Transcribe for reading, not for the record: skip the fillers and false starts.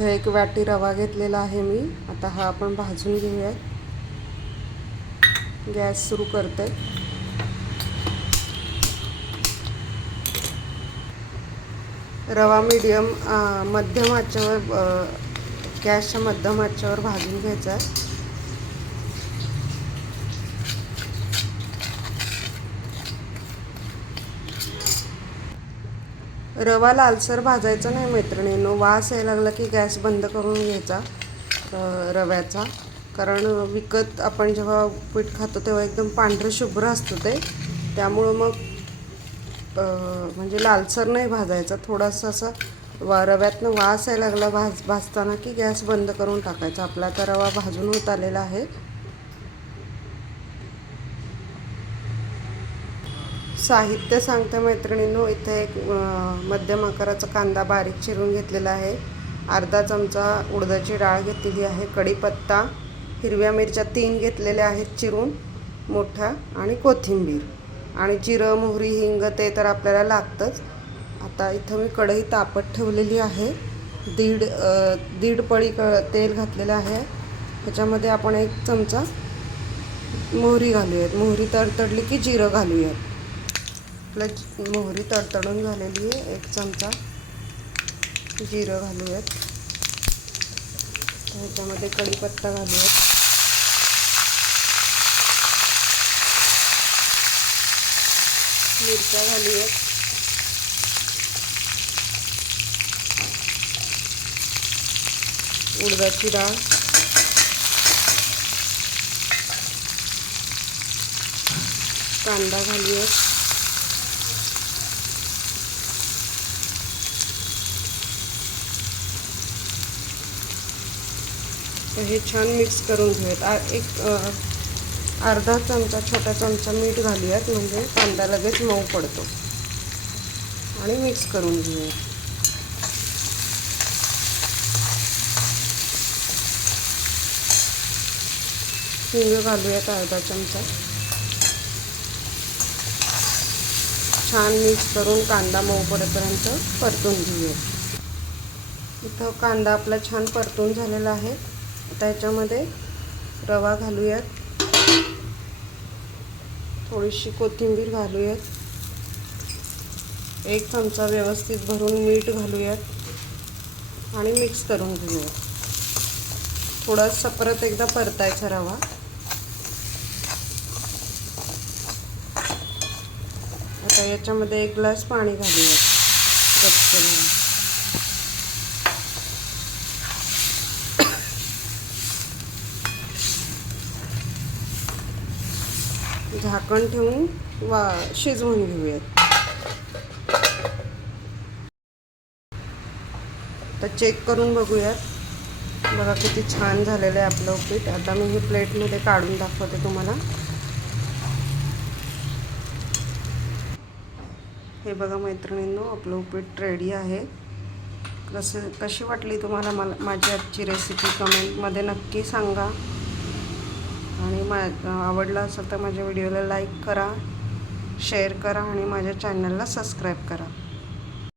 इथं एक वाटी रवा घेतलेला आहे मी। आता हा आपण भाजून घेऊया। गॅस सुरू करते। रवा मीडियम मध्यम आचेवर गॅसच्या मध्यम आचेवर भाजून घ्यायचा आहे। रवा लालसर भाजायचा नाही मैत्रिणींनो, वास यायला लागला की गॅस बंद करून घ्यायचा रव्याचा। कारण विकत आपण जेव्हा पीठ खातो तेव्हा एकदम पांढरं शुभ्र असतं ते, त्यामुळं मग म्हणजे लालसर नाही भाजायचा। थोडासा असा रव्यातनं वास यायला लागला भाजताना की गॅस बंद करून टाकायचा। आपला आता रवा भाजून होत आलेला आहे। साहित्य सांगते मैत्रिणींनो, इथे एक मध्यम आकाराचा कांदा बारीक चिरून घेतलेला आहे। अर्धा चमचा उडदाची डाळ घेतलेली आहे। कढीपत्ता, हिरव्या मिरच्या 3 घेतलेल्या आहेत चिरून मोठ्या, आणि कोथिंबीर आणि जिरं, मोहरी, हिंग ते तर आपल्याला लागतंच। आता इथं मी कढई तापत ठेवलेली आहे। दीड पळी तेल घातलेलं आहे। ह्याच्यामध्ये आपण 1 चमचा मोहरी घालूयात। मोहरी तडतडली की जिरं घालूयात। आपलं मोहरी तडतडून झालेली आहे। 1 चमचा जिरं घालूयात। ह्याच्यामध्ये कढीपत्ता घालूयात। मिरच्या घालूयात। उडदाची डाळ, कांदा घालूयात। तर हे छान मिक्स करून घेऊयात। एक अर्धा चमचा छोटा चमचा मीठ घालूयात, म्हणजे कांदा लगेच मऊ पडतो। आणि मिक्स करून घेऊयात। हिंग घालूयात अर्धा चमचा। छान मिक्स करून कांदा मऊ पडेपर्यंत परतून घेऊयात। इथं कांदा आपला छान परतून झालेला आहे। आता ह्याच्यामध्ये रवा घालूयात। थोडीशी कोथिंबीर घालूयात। 1 चमचा व्यवस्थित भरून मीठ घालूयात आणि मिक्स करून घेऊयात। थोडासा परत एकदा परतायचा रवा। आता याच्यामध्ये 1 ग्लास पाणी घालूयात। झाकण ठेवून शिजवून घेऊयात। तर चेक करून बघूयात। बघा किती छान झालेलं आहे आपलं उपीट। आता मी हे प्लेटमध्ये काढून दाखवते तुम्हाला। हे बघा मैत्रिणींनो, आपलं उपीट रेडी आहे। कशी वाटली तुम्हाला माझी आजची रेसिपी कमेंटमध्ये नक्की सांगा। आणि आवडलं असेल तर माझ्या व्हिडिओला लाईक करा, शेअर करा आणि माझ्या चॅनलला सबस्क्राईब करा।